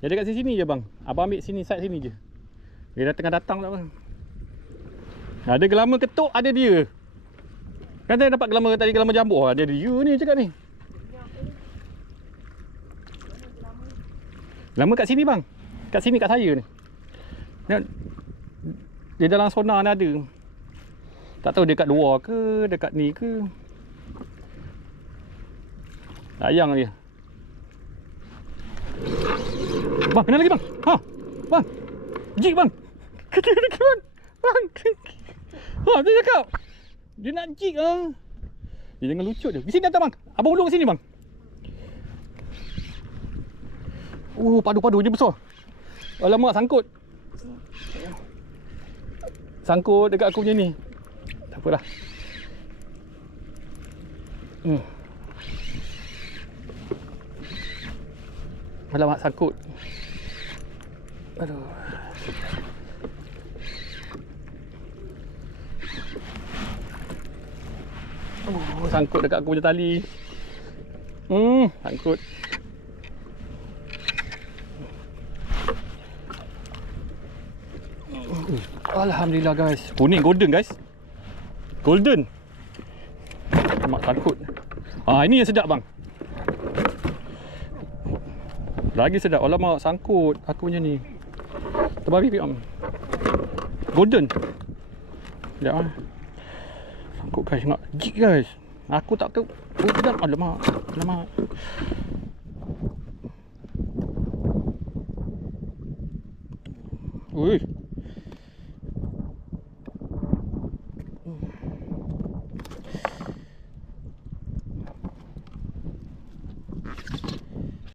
Dia dekat sini je bang. Abang ambil sini, side sini je. Dia dah tengah datang tak bang. Ada gelama ketuk, ada dia. Kan saya dapat gelama tadi, gelama jambu. Oh, ada dia ni cakap ni. Gelama kat sini bang. Kat sini kat saya ni. Dia dalam sonar ni ada. Tak tahu dia kat luar ke, dekat ni ke. Sayang dia. Bang, kena lagi bang. Ha. Bang. Jig bang. Kena lagi bang. Bang. Ha, dia cakap. Dia nak jig ah. Dia jangan lucut dia. Di sini datang bang. Abang ulur ke sini bang. Padu-padu dia besar. Alamak, sangkut. Sangkut dekat aku punya ni. Tak apalah. Alamak, sangkut. Aduh. Sangkut dekat aku punya tali. Sangkut. Alhamdulillah guys. Kuning golden guys. Golden. Mak sangkut. Ini yang sedap bang. Lagi sedap. Alamak, sangkut aku punya ni. Terbabi bang. Golden. Sekejap lah. Sangkut guys, tengok. Jig guys. Aku tak tahu. Sedap. Alamak. Alamak. Ui.